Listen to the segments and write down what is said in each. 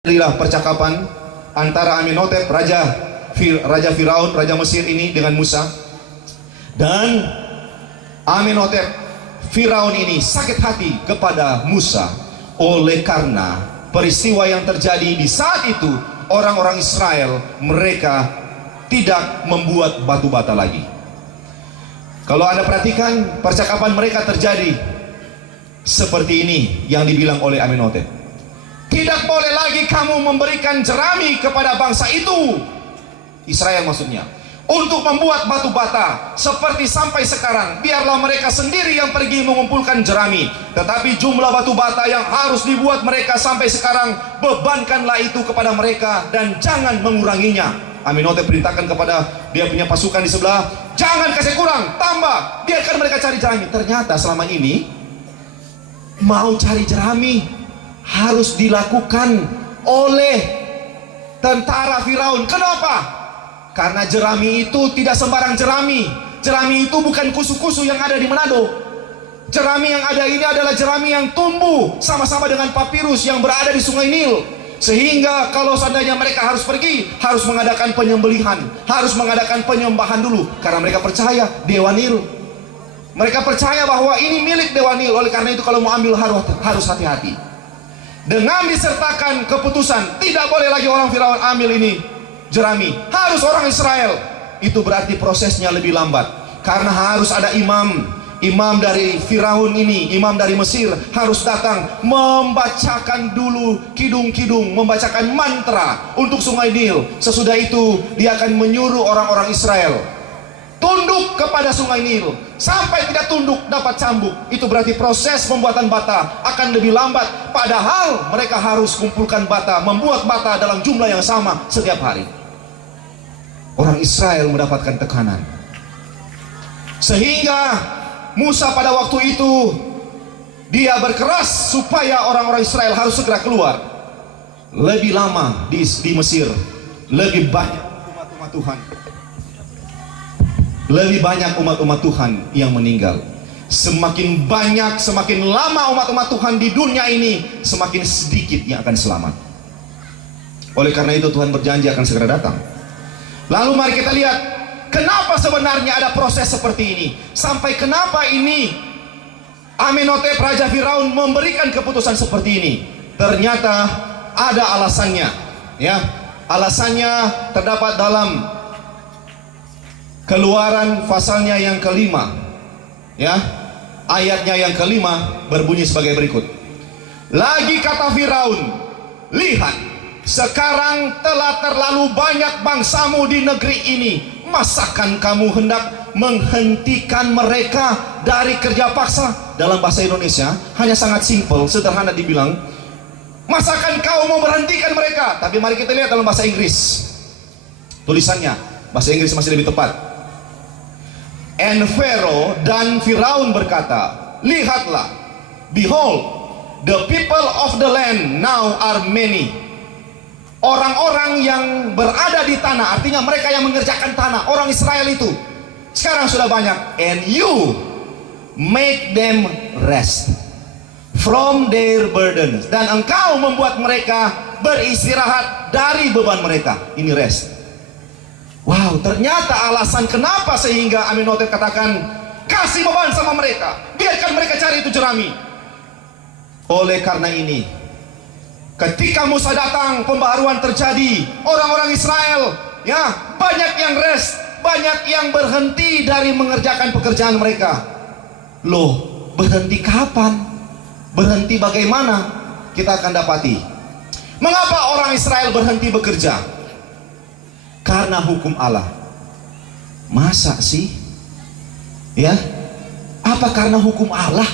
Inilah percakapan antara Amenhotep, Raja Firaun, Raja Mesir ini dengan Musa. Dan Amenhotep, Firaun ini sakit hati kepada Musa oleh karena peristiwa yang terjadi di saat itu. Orang-orang Israel, mereka tidak membuat batu bata lagi. Kalau Anda perhatikan, percakapan mereka terjadi seperti ini yang dibilang oleh Amenhotep. Tidak boleh lagi kamu memberikan jerami kepada bangsa itu, Israel maksudnya, untuk membuat batu bata seperti sampai sekarang. Biarlah mereka sendiri yang pergi mengumpulkan jerami, tetapi jumlah batu bata yang harus dibuat mereka sampai sekarang, bebankanlah itu kepada mereka dan jangan menguranginya. Amenhotep perintahkan kepada dia punya pasukan di sebelah, jangan kasih kurang, tambah, biarkan mereka cari jerami. Ternyata selama ini mau cari jerami harus dilakukan oleh tentara Firaun. Kenapa? Karena jerami itu tidak sembarang jerami. Jerami itu bukan kusu-kusu yang ada di Manado. Jerami yang ada ini adalah jerami yang tumbuh sama-sama dengan papirus yang berada di Sungai Nil. Sehingga kalau seandainya mereka harus pergi, harus mengadakan penyembelihan, harus mengadakan penyembahan dulu, karena mereka percaya Dewa Nil. Mereka percaya bahwa ini milik Dewa Nil. Oleh karena itu kalau mau ambil harus hati-hati. Dengan disertakan keputusan tidak boleh lagi orang Firaun ambil ini jerami, harus orang Israel. Itu berarti prosesnya lebih lambat, karena harus ada imam dari Firaun ini, imam dari Mesir harus datang membacakan dulu kidung-kidung, membacakan mantra untuk Sungai Nil. Sesudah itu dia akan menyuruh orang-orang Israel tunduk kepada Sungai Nil. Sampai tidak tunduk dapat cambuk. Itu berarti proses pembuatan bata akan lebih lambat. Padahal mereka harus kumpulkan bata, membuat bata dalam jumlah yang sama setiap hari. Orang Israel mendapatkan tekanan, sehingga Musa pada waktu itu dia berkeras supaya orang-orang Israel harus segera keluar. Lebih lama di Mesir, lebih banyak umat-umat Tuhan, lebih banyak umat-umat Tuhan yang meninggal. Semakin banyak, semakin lama umat-umat Tuhan di dunia ini, semakin sedikit yang akan selamat. Oleh karena itu Tuhan berjanji akan segera datang. Lalu mari kita lihat, kenapa sebenarnya ada proses seperti ini? Sampai kenapa ini Amenhotep, Raja Firaun memberikan keputusan seperti ini? Ternyata ada alasannya, ya. Alasannya terdapat dalam Keluaran pasalnya yang kelima, ya, ayatnya yang kelima berbunyi sebagai berikut. Lagi kata Firaun, lihat, sekarang telah terlalu banyak bangsamu di negeri ini. Masakan kamu hendak menghentikan mereka dari kerja paksa? Dalam bahasa Indonesia hanya sangat simpel, sederhana dibilang, masakan kau mau berhentikan mereka? Tapi mari kita lihat dalam bahasa Inggris, tulisannya bahasa Inggris masih lebih tepat. And Pharaoh, dan Firaun berkata, lihatlah, behold, the people of the land now are many. Orang-orang yang berada di tanah, artinya mereka yang mengerjakan tanah, orang Israel itu sekarang sudah banyak. And you make them rest from their burdens. Dan engkau membuat mereka beristirahat dari beban mereka. Ini rest. Wow, ternyata alasan kenapa sehingga Amenhotep katakan kasih beban sama mereka, biarkan mereka cari itu jerami. Oleh karena ini, ketika Musa datang, pembaharuan terjadi. Orang-orang Israel, ya, banyak yang rest, banyak yang berhenti dari mengerjakan pekerjaan mereka. Loh, berhenti kapan? Berhenti bagaimana? Kita akan dapati. Mengapa orang Israel berhenti bekerja? Karena hukum Allah. Masa sih? Ya, apa karena hukum Allah?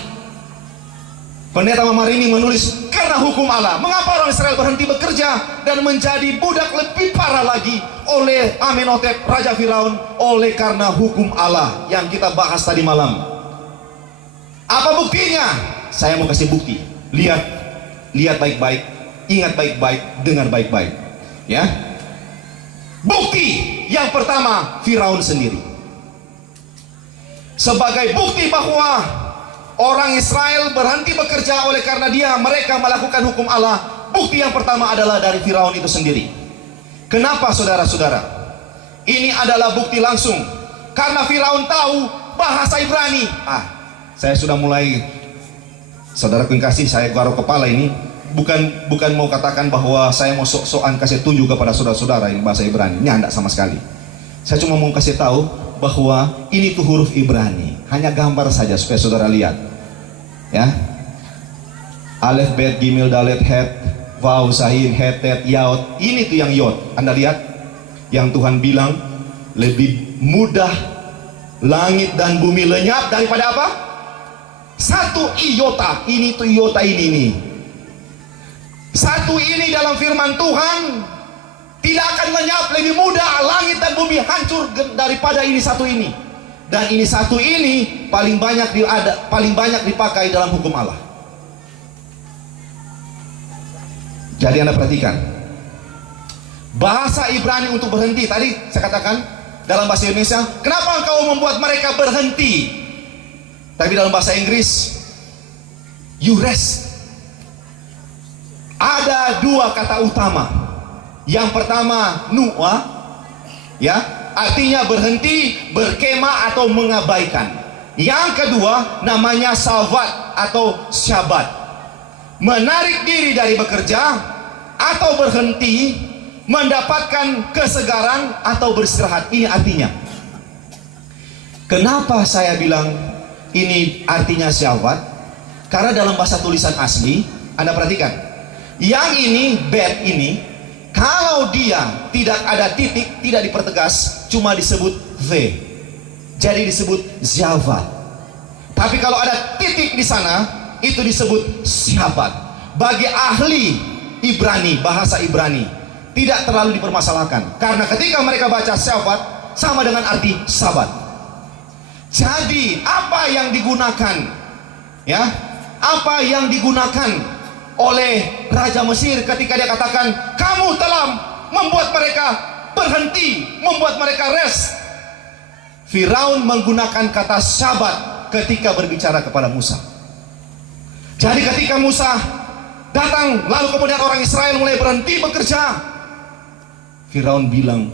Pendeta Mamarini menulis karena hukum Allah. Mengapa orang Israel berhenti bekerja dan menjadi budak lebih parah lagi oleh Amenhotep, Raja Firaun? Oleh karena hukum Allah yang kita bahas tadi malam. Apa buktinya? Saya mau kasih bukti. Lihat baik-baik, ingat baik-baik, dengar baik-baik. Ya. Bukti yang pertama, Firaun sendiri. Sebagai bukti bahwa orang Israel berhenti bekerja oleh karena mereka melakukan hukum Allah, Bukti yang pertama adalah dari Firaun itu sendiri. Kenapa saudara-saudara? Ini adalah bukti langsung. Karena Firaun tahu bahasa Ibrani. Saya sudah mulai, saudara yang kasih, saya garuk kepala ini. Bukan mau katakan bahwa saya mau sok-sokan kasih tunjuk kepada saudara-saudara yang bahasa Ibrani. Ini tidak sama sekali. Saya cuma mau kasih tahu bahwa ini tuh huruf Ibrani. Hanya gambar saja supaya saudara lihat. Ya. Alef, Bet, Gimel, Dalet, Het, Vav, Sahin, Het, Tet, Yaut. Ini tuh yang Yod. Anda lihat? Yang Tuhan bilang lebih mudah langit dan bumi lenyap daripada apa? Satu iota. Ini tuh iota ini nih. Satu ini dalam firman Tuhan tidak akan lenyap. Lebih mudah langit dan bumi hancur daripada ini satu ini. Dan ini satu ini paling banyak dipakai dalam hukum Allah. Jadi Anda perhatikan, bahasa Ibrani untuk berhenti, tadi saya katakan dalam bahasa Indonesia, kenapa engkau membuat mereka berhenti? Tapi dalam bahasa Inggris, you rest. Ada dua kata utama. Yang pertama, nu'a, ya, artinya berhenti, berkemah atau mengabaikan. Yang kedua, namanya sabat atau syabat. Menarik diri dari bekerja atau berhenti, mendapatkan kesegaran atau beristirahat. Ini artinya. Kenapa saya bilang ini artinya syabat? Karena dalam bahasa tulisan asli, Anda perhatikan, yang ini, bet ini, kalau dia tidak ada titik, tidak dipertegas, cuma disebut V. Jadi disebut syabat. Tapi kalau ada titik di sana, itu disebut syabat. Bagi ahli Ibrani, bahasa Ibrani, tidak terlalu dipermasalahkan. Karena ketika mereka baca syabat, sama dengan arti sabat. Jadi apa yang digunakan, ya, apa yang digunakan oleh Raja Mesir ketika dia katakan, kamu telah membuat mereka berhenti, membuat mereka rest. Firaun menggunakan kata syabat ketika berbicara kepada Musa. Jadi ketika Musa datang, lalu kemudian orang Israel mulai berhenti bekerja, Firaun bilang,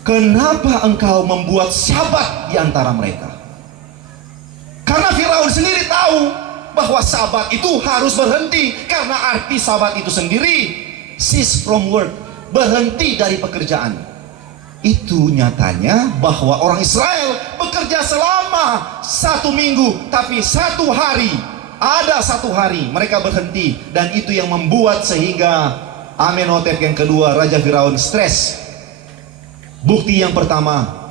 kenapa engkau membuat syabat di antara mereka? Karena Firaun sendiri tahu bahwa sabat itu harus berhenti. Karena arti sabat itu sendiri, cease from work, berhenti dari pekerjaan. Itu nyatanya bahwa orang Israel bekerja selama 1 minggu, tapi 1 hari, ada 1 hari mereka berhenti. Dan itu yang membuat sehingga Amenhotep yang kedua, Raja Firaun, stres. Bukti yang pertama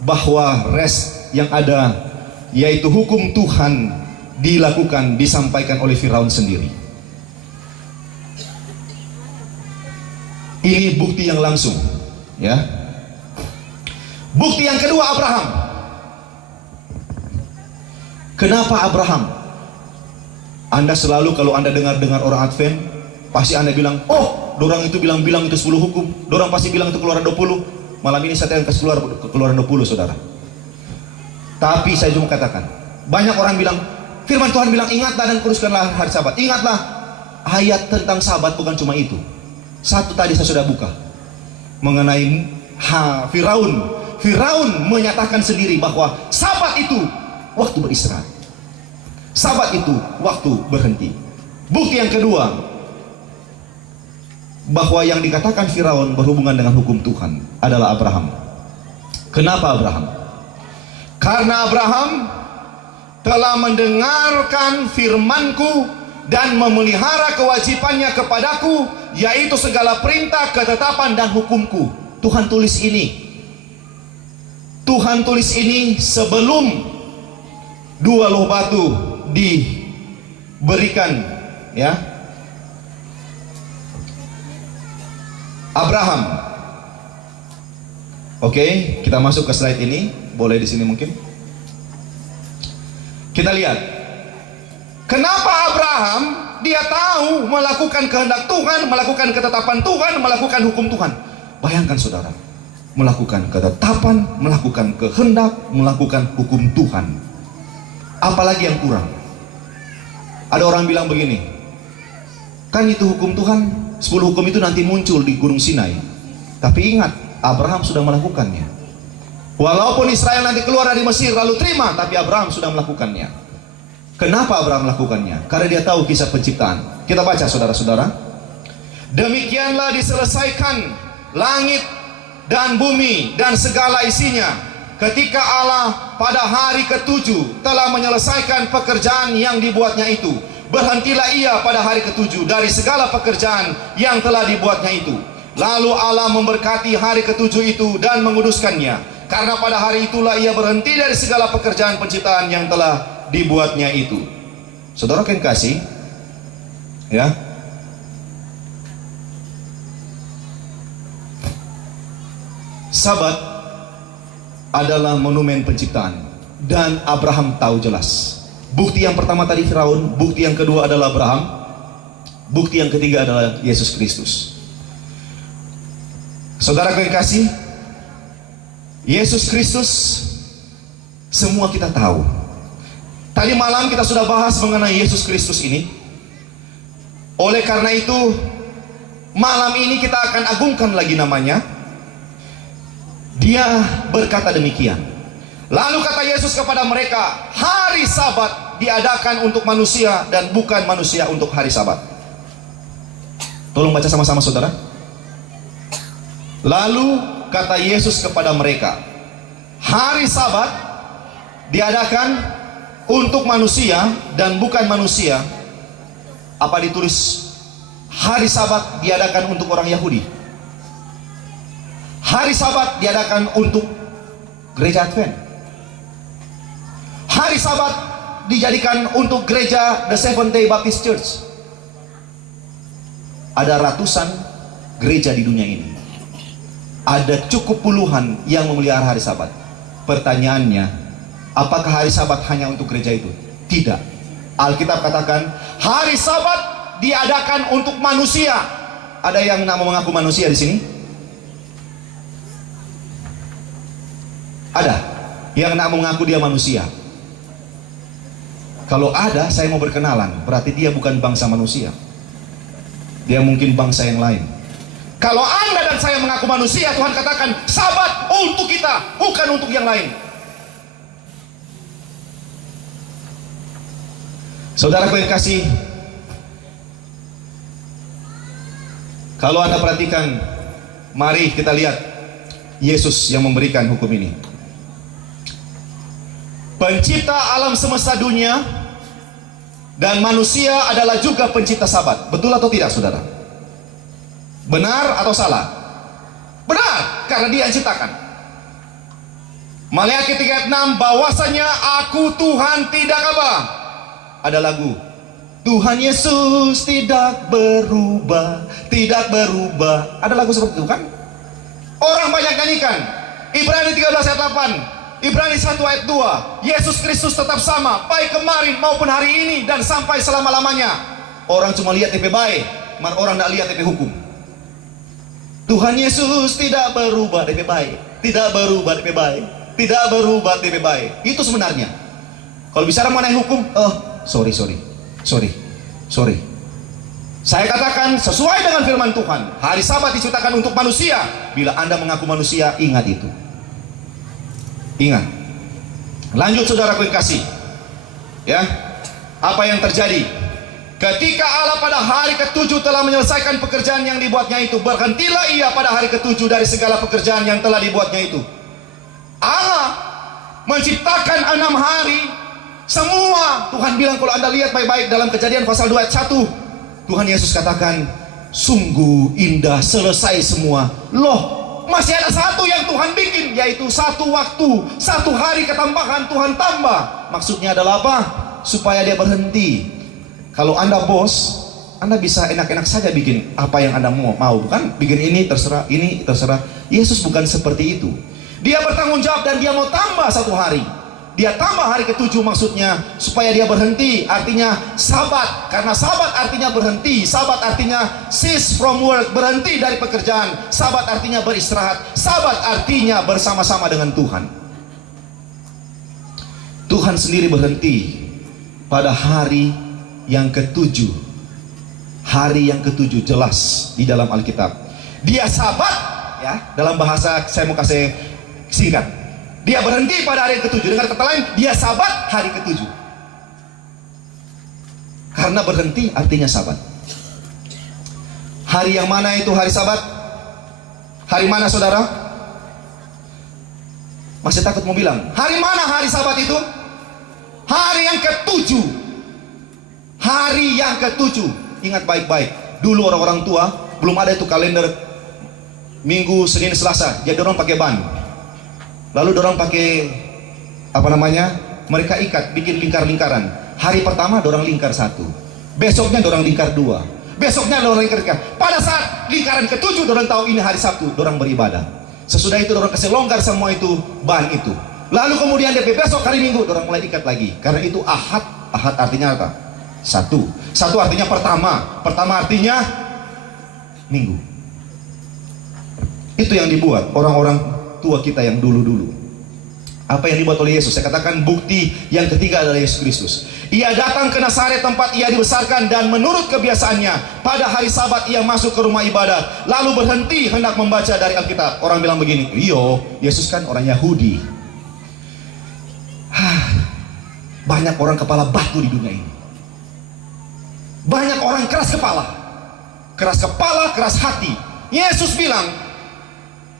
bahwa rest yang ada, yaitu hukum Tuhan, dilakukan, disampaikan oleh Firaun sendiri. Ini bukti yang langsung, ya. Bukti yang kedua, Abraham. Kenapa Abraham? Anda selalu kalau Anda dengar orang Advent, pasti Anda bilang, oh, dorang itu bilang itu 10 hukum, dorang pasti bilang itu Keluaran 20. Malam ini saya akan kasih Keluaran 20, saudara. Tapi saya cuma katakan, banyak orang bilang, firman Tuhan bilang, ingatlah dan kuduskanlah hari Sabat. Ingatlah, ayat tentang Sabat bukan cuma itu. Satu tadi saya sudah buka, mengenai Firaun. Firaun menyatakan sendiri bahwa Sabat itu waktu beristirahat, Sabat itu waktu berhenti. Bukti yang kedua, bahwa yang dikatakan Firaun berhubungan dengan hukum Tuhan adalah Abraham. Kenapa Abraham? Karena Abraham telah mendengarkan firman-Ku dan memelihara kewajibannya kepadaku, yaitu segala perintah, ketetapan dan hukum-Ku. Tuhan tulis ini. Tuhan tulis ini sebelum 2 loh batu diberikan, ya. Abraham. Oke, kita masuk ke slide ini. Boleh di sini mungkin. Kita lihat. Kenapa Abraham dia tahu melakukan kehendak Tuhan, melakukan ketetapan Tuhan, melakukan hukum Tuhan. Bayangkan saudara, melakukan ketetapan, melakukan kehendak, melakukan hukum Tuhan. Apalagi yang kurang? Ada orang bilang begini, Kan itu hukum Tuhan, 10 hukum itu nanti muncul di Gunung Sinai. Tapi ingat, Abraham sudah melakukannya. Walaupun Israel nanti keluar dari Mesir lalu terima, tapi Abraham sudah melakukannya. Kenapa Abraham melakukannya? Karena dia tahu kisah penciptaan. Kita baca saudara-saudara. Demikianlah diselesaikan langit dan bumi dan segala isinya, ketika Allah pada hari ke-7 telah menyelesaikan pekerjaan yang dibuatnya itu. Berhentilah ia pada hari ke-7 dari segala pekerjaan yang telah dibuatnya itu. Lalu Allah memberkati hari ke-7 itu dan menguduskannya, karena pada hari itulah ia berhenti dari segala pekerjaan penciptaan yang telah dibuatnya itu. Saudara yang kasih, ya, Sabat adalah monumen penciptaan, dan Abraham tahu jelas. Bukti yang pertama tadi Firaun, bukti yang kedua adalah Abraham, bukti yang ketiga adalah Yesus Kristus. Saudara yang kasih, Yesus Kristus semua kita tahu. Tadi malam kita sudah bahas mengenai Yesus Kristus ini. Oleh karena itu, malam ini kita akan agungkan lagi namanya. Dia berkata demikian. Lalu kata Yesus kepada mereka, hari Sabat diadakan untuk manusia dan bukan manusia untuk hari Sabat. Tolong baca sama-sama saudara. Lalu kata Yesus kepada mereka, hari Sabat diadakan untuk manusia dan bukan manusia. Apa ditulis? Hari Sabat diadakan untuk orang Yahudi. Hari Sabat diadakan untuk gereja Advent. Hari Sabat dijadikan untuk gereja The Seventh Day Baptist Church. Ada ratusan gereja di dunia ini. Ada cukup puluhan yang memelihara hari Sabat. Pertanyaannya, apakah hari Sabat hanya untuk gereja itu? Tidak. Alkitab katakan, hari Sabat diadakan untuk manusia. Ada yang nak mengaku manusia di sini? Ada yang nak mengaku dia manusia. Kalau ada, saya mau berkenalan. Berarti dia bukan bangsa manusia. Dia mungkin bangsa yang lain. Kalau Anda dan saya mengaku manusia, Tuhan katakan Sabat untuk kita, bukan untuk yang lain. Saudaraku yang kasih, kalau Anda perhatikan, mari kita lihat Yesus yang memberikan hukum ini. Pencipta alam semesta dunia dan manusia adalah juga pencipta Sabat. Betul atau tidak saudara? Benar atau salah? Benar, karena dia yang ciptakan. Maleakhi 3:6, bahwasanya aku Tuhan tidak apa? Ada lagu, Tuhan Yesus tidak berubah, tidak berubah. Ada lagu seperti itu kan? Orang banyak nyanyikan. Ibrani 13 ayat 8, Ibrani 1 ayat 2, Yesus Kristus tetap sama, baik kemarin maupun hari ini dan sampai selama-lamanya. Orang cuma lihat TP baik, orang tidak lihat TP hukum. Tuhan Yesus tidak berubah DP baik, tidak berubah DP baik, tidak berubah DP baik. Itu sebenarnya. Kalau bicara mengenai hukum, sorry. Saya katakan sesuai dengan firman Tuhan, hari Sabat diciptakan untuk manusia. Bila Anda mengaku manusia, ingat itu. Ingat. Lanjut saudaraku yang kasih. Ya. Apa yang terjadi? Ketika Allah pada hari ke-7 telah menyelesaikan pekerjaan yang dibuatnya itu, berhentilah ia pada hari ke-7 dari segala pekerjaan yang telah dibuatnya itu. Allah menciptakan 6 hari. Semua Tuhan bilang, kalau Anda lihat baik-baik dalam Kejadian pasal 2 ayat 1, Tuhan Yesus katakan, sungguh indah, selesai semua. Loh, masih ada satu yang Tuhan bikin, yaitu satu waktu, satu hari ketambahan Tuhan tambah. Maksudnya adalah apa? Supaya dia berhenti. Kalau Anda bos, Anda bisa enak-enak saja bikin apa yang Anda mau, bukan? Bikin ini terserah, ini terserah. Yesus bukan seperti itu. Dia bertanggung jawab dan dia mau tambah satu hari. Dia tambah hari ke-7 maksudnya supaya dia berhenti, artinya Sabat. Karena Sabat artinya berhenti, Sabat artinya cease from work, berhenti dari pekerjaan. Sabat artinya beristirahat, Sabat artinya bersama-sama dengan Tuhan. Tuhan sendiri berhenti pada hari yang ke-7. Hari yang ketujuh jelas di dalam Alkitab. Dia Sabat, ya, dalam bahasa saya mau kasih singkat. Dia berhenti pada hari yang ketujuh. Dengan kata lain, dia Sabat hari ketujuh. Karena berhenti artinya Sabat. Hari yang mana itu hari Sabat? Hari mana saudara? Masih takut mau bilang? Hari mana hari Sabat itu? Hari yang ketujuh. Hari yang ketujuh. Ingat baik-baik. Dulu orang-orang tua belum ada itu kalender Minggu, Senin, Selasa. Jadi orang pakai ban. Lalu orang pakai apa namanya? Mereka ikat, bikin lingkar-lingkaran. Hari pertama orang lingkar satu. Besoknya orang lingkar dua. Besoknya orang lingkar tiga. Pada saat lingkaran ketujuh orang tahu ini hari Sabtu, orang beribadah. Sesudah itu orang kasih longgar semua itu ban itu. Lalu kemudian DP besok hari Minggu orang mulai ikat lagi. Karena itu Ahad. Ahad artinya apa? Satu. Satu artinya pertama. Pertama artinya Minggu. Itu yang dibuat orang-orang tua kita yang dulu-dulu. Apa yang dibuat oleh Yesus? Saya katakan bukti yang ketiga adalah Yesus Kristus. Ia datang ke Nazaret tempat ia dibesarkan, dan menurut kebiasaannya pada hari Sabat ia masuk ke rumah ibadat, lalu berhenti hendak membaca dari Alkitab. Orang bilang begini, iyo, Yesus kan orang Yahudi. Banyak orang kepala batu di dunia ini. Banyak orang keras kepala, keras hati. Yesus bilang,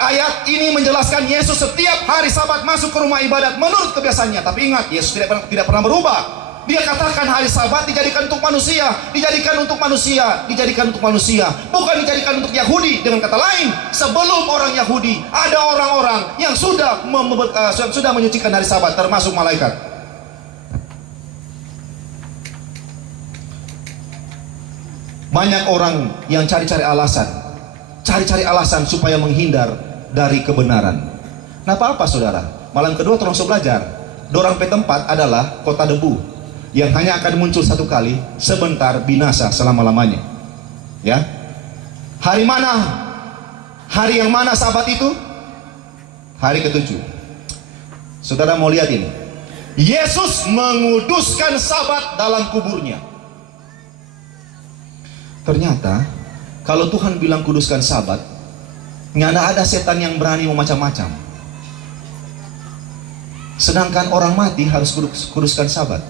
ayat ini menjelaskan Yesus setiap hari Sabat masuk ke rumah ibadat menurut kebiasaannya. Tapi ingat, Yesus tidak pernah berubah. Dia katakan hari Sabat dijadikan untuk manusia, dijadikan untuk manusia, dijadikan untuk manusia, bukan dijadikan untuk Yahudi. Dengan kata lain, sebelum orang Yahudi ada orang-orang yang sudah menyucikan hari Sabat, termasuk malaikat. Banyak orang yang cari-cari alasan supaya menghindar dari kebenaran. Nah, apa saudara? Malam kedua terus belajar. Dorang tempat adalah kota debu yang hanya akan muncul satu kali, sebentar binasa selama-lamanya. Ya. Hari mana? Hari yang mana Sabat itu? Hari ketujuh. Saudara mau lihat ini. Yesus menguduskan Sabat dalam kuburnya. Ternyata kalau Tuhan bilang kuduskan Sabat, nggak ada setan yang berani macam-macam. Sedangkan orang mati harus kuduskan Sabat.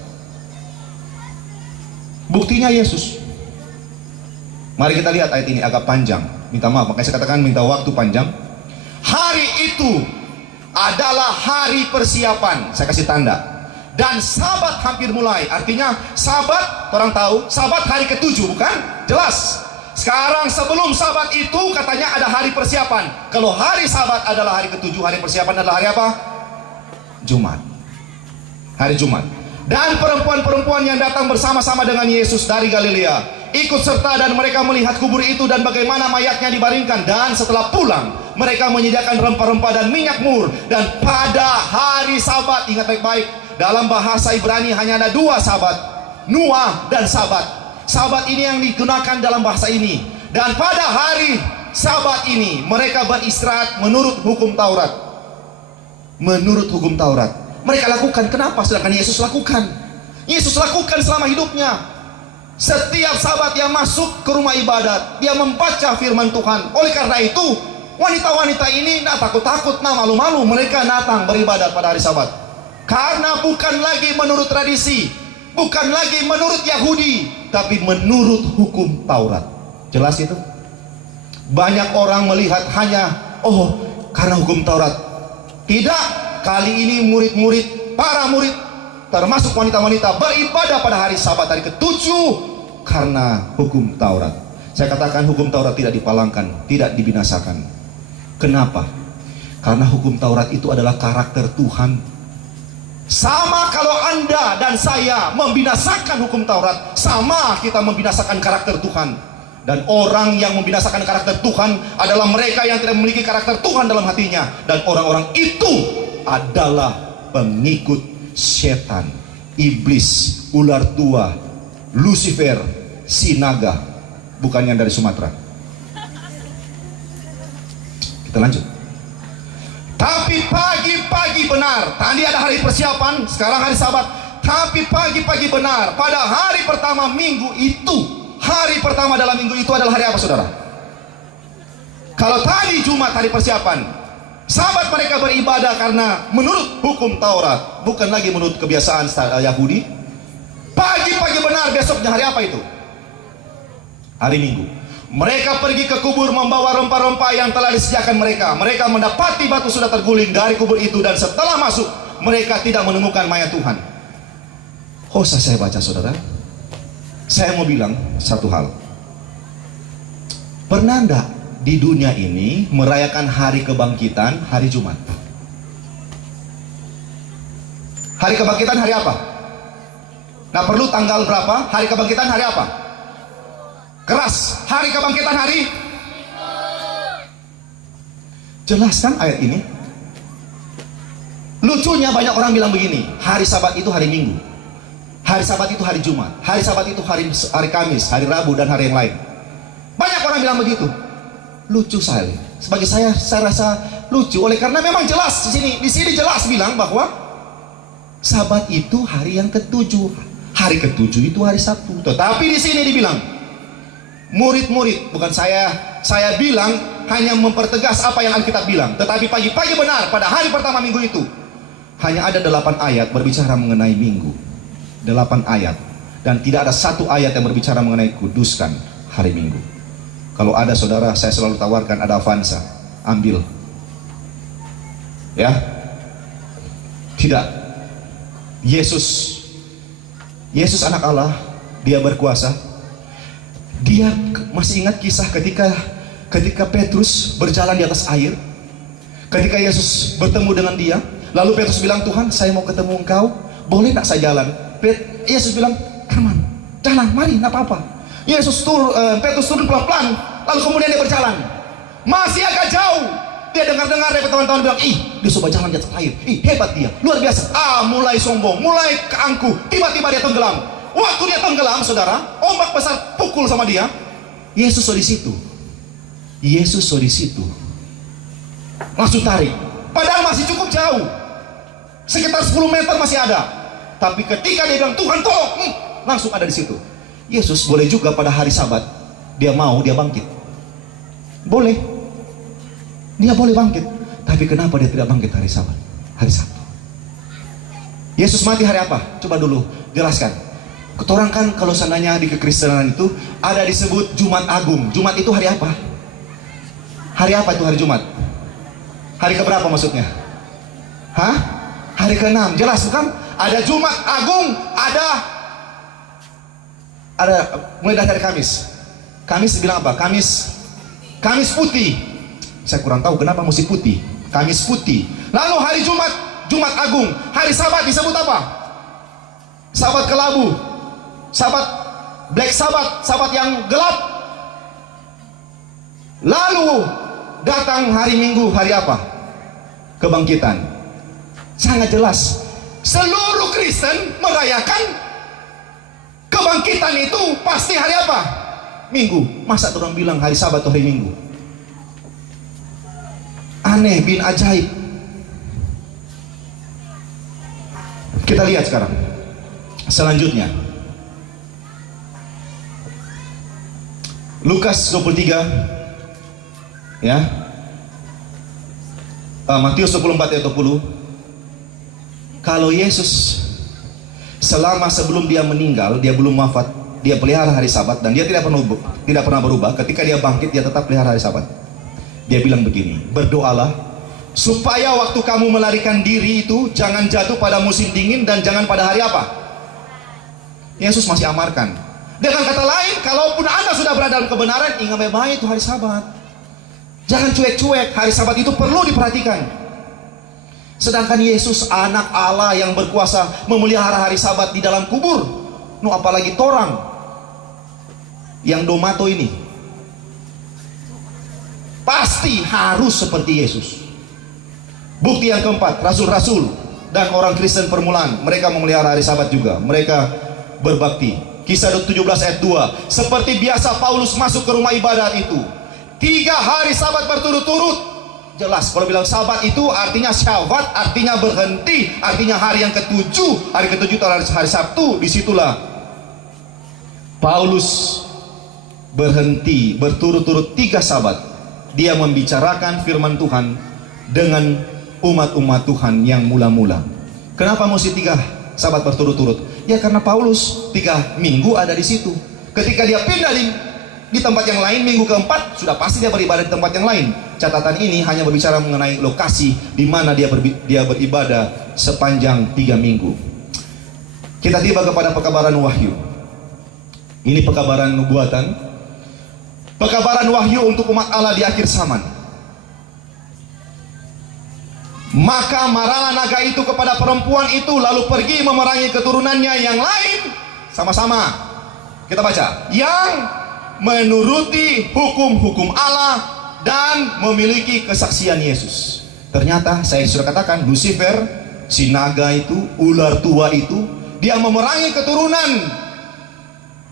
Buktinya Yesus. Mari kita lihat ayat ini agak panjang. Minta maaf, makanya saya katakan minta waktu panjang. Hari itu adalah hari persiapan. Saya kasih tanda. Dan Sabat hampir mulai. Artinya Sabat, orang tahu Sabat hari ketujuh, bukan? Jelas. Sekarang sebelum Sabat itu katanya ada hari persiapan. Kalau hari Sabat adalah hari ketujuh, hari persiapan adalah hari apa? Jumat. Hari Jumat. Dan perempuan-perempuan yang datang bersama-sama dengan Yesus dari Galilea ikut serta, dan mereka melihat kubur itu dan bagaimana mayatnya dibaringkan. Dan setelah pulang mereka menyediakan rempah-rempah dan minyak mur. Dan pada hari Sabat, ingat baik-baik, dalam bahasa Ibrani hanya ada dua Sabat, Nuah dan Sabat. Sabat ini yang digunakan dalam bahasa ini. Dan pada hari Sabat ini mereka beristirahat menurut hukum Taurat. Menurut hukum Taurat mereka lakukan. Kenapa? Sedangkan Yesus lakukan. Yesus lakukan selama hidupnya. Setiap Sabat dia masuk ke rumah ibadat, dia membaca firman Tuhan. Oleh karena itu wanita-wanita ini tidak takut-takut, nah malu-malu, mereka datang beribadat pada hari Sabat. Karena bukan lagi menurut tradisi, bukan lagi menurut Yahudi, tapi menurut hukum Taurat. Jelas itu? Banyak orang melihat hanya, oh karena hukum Taurat. Tidak, kali ini murid-murid, para murid, termasuk wanita-wanita, beribadah pada hari Sabat, hari ketujuh, karena hukum Taurat. Saya katakan hukum Taurat tidak dipalangkan, tidak dibinasakan. Kenapa? Karena hukum Taurat itu adalah karakter Tuhan. Sama kalau Anda dan saya membinasakan hukum Taurat, sama kita membinasakan karakter Tuhan. Dan orang yang membinasakan karakter Tuhan adalah mereka yang tidak memiliki karakter Tuhan dalam hatinya. Dan orang-orang itu adalah pengikut setan, iblis, ular tua, Lucifer, si naga. Bukan yang dari Sumatera. Kita lanjut. Tapi pagi-pagi benar. Tadi ada hari persiapan, sekarang hari Sabat. Tapi pagi-pagi benar, pada hari pertama minggu itu, Hari pertama dalam minggu itu adalah hari apa, saudara? Kalau tadi Jumat hari persiapan, Sabat mereka beribadah karena menurut hukum Taurat, bukan lagi menurut kebiasaan Yahudi. Pagi-pagi benar besoknya hari apa itu? Hari Minggu. Mereka pergi ke kubur membawa rempah-rempah yang telah disediakan mereka. Mereka mendapati batu sudah terguling dari kubur itu, dan setelah masuk mereka tidak menemukan mayat Tuhan. Usah saya baca, saudara. Saya mau bilang satu hal. Pernah enggak di dunia ini merayakan hari kebangkitan hari Jumat? Hari kebangkitan hari apa? Nah, perlu tanggal berapa? Hari kebangkitan hari apa? Keras. Hari kebangkitan hari? Jelas kan ayat ini? Lucunya banyak orang bilang begini, hari Sabat itu hari Minggu, hari Sabat itu hari Jumat, hari Sabat itu hari Kamis, hari Rabu, dan hari yang lain. Banyak orang bilang begitu. Lucu sekali. Sebagai saya rasa lucu, oleh karena memang jelas di sini jelas bilang bahwa Sabat itu hari yang ketujuh. Hari ketujuh itu hari Sabtu. Tetapi di sini dibilang murid-murid, bukan saya bilang hanya mempertegas apa yang Alkitab bilang. Tetapi pagi-pagi benar pada hari pertama minggu itu hanya ada 8 ayat berbicara mengenai minggu. 8 ayat, dan tidak ada satu ayat yang berbicara mengenai kuduskan hari Minggu. Kalau ada, saudara, saya selalu tawarkan, ada Avanza, ambil. Ya, tidak. Yesus anak Allah, dia berkuasa. Dia masih ingat kisah ketika Petrus berjalan di atas air. Ketika Yesus bertemu dengan dia, lalu Petrus bilang, Tuhan, saya mau ketemu engkau, boleh tak saya jalan? Yesus bilang, come on, jalan, mari, tidak apa-apa. Petrus turun pelan-pelan, lalu kemudian dia berjalan. Masih agak jauh, dia dengar-dengar dari teman-teman bilang, dia coba jalan di atas air, hebat dia, luar biasa. Mulai sombong, mulai keangkuh, tiba-tiba dia tenggelam. Waktu dia tenggelam, saudara, ombak besar pukul sama dia. Yesus di situ. Langsung tarik. Padahal masih cukup jauh, sekitar 10 meter masih ada. Tapi ketika dia bilang, Tuhan tolong, langsung ada di situ. Yesus boleh juga pada hari Sabat, dia bangkit. Boleh. Dia boleh bangkit. Tapi kenapa dia tidak bangkit hari Sabat? Hari Sabtu. Yesus mati hari apa? Coba dulu jelaskan. Ketorang kan kalau seandainya di kekristenan itu ada disebut Jumat Agung. Jumat itu hari apa? Hari apa itu hari Jumat? Hari keberapa maksudnya? Hari ke-6. Jelas bukan? Ada Jumat Agung, ada mulai dari Kamis. Kamis bilang apa? Kamis putih. Saya kurang tahu kenapa mesti putih. Kamis putih. Lalu hari Jumat Agung. Hari Sabat disebut apa? Sabat kelabu. Sabat Black Sabbath, Sabat yang gelap. Lalu datang hari Minggu, hari apa? Kebangkitan. Sangat jelas. Seluruh Kristen merayakan kebangkitan itu pasti hari apa? Minggu. Masa orang bilang hari Sabat atau hari Minggu? Aneh bin ajaib. Kita lihat sekarang selanjutnya, Lukas 23, ya, Matius 24 ayat 20. Kalau Yesus selama sebelum dia meninggal, dia belum wafat, dia pelihara hari Sabat, dan dia tidak pernah berubah. Ketika dia bangkit, dia tetap pelihara hari Sabat. Dia bilang begini, berdoalah supaya waktu kamu melarikan diri itu jangan jatuh pada musim dingin dan jangan pada hari apa? Yesus masih amarkan. Dengan kata lain, kalaupun Anda sudah berada dalam kebenaran, ingat baik-baik itu hari Sabat. Jangan cuek-cuek, hari Sabat itu perlu diperhatikan. Sedangkan Yesus anak Allah yang berkuasa memelihara hari Sabat di dalam kubur. Apalagi torang yang domato ini. Pasti harus seperti Yesus. Bukti yang keempat, rasul-rasul dan orang Kristen permulaan, mereka memelihara hari Sabat juga. Mereka berbakti. Kisah 17 ayat 2. Seperti biasa Paulus masuk ke rumah ibadat itu. 3 hari Sabat berturut-turut. Jelas, kalau bilang Sabat itu artinya Syabat, artinya berhenti, artinya hari yang ketujuh. Hari ketujuh itu hari Sabtu. Disitulah Paulus berhenti berturut-turut 3 sabat. Dia membicarakan firman Tuhan dengan umat-umat Tuhan yang mula-mula. Kenapa mesti 3 sabat berturut-turut? Ya karena Paulus 3 minggu ada di situ. Ketika dia pindah di tempat yang lain, minggu keempat sudah pasti dia beribadah di tempat yang lain. Catatan ini hanya berbicara mengenai lokasi di mana dia beribadah sepanjang 3 minggu. Kita tiba kepada pekabaran wahyu. Ini pekabaran nubuatan, pekabaran wahyu untuk umat Allah di akhir zaman. Maka marahlah naga itu kepada perempuan itu, lalu pergi memerangi keturunannya yang lain. Sama-sama kita baca. Yang menuruti hukum-hukum Allah dan memiliki kesaksian Yesus. Ternyata saya sudah katakan, Lucifer, si naga itu, ular tua itu, dia memerangi keturunan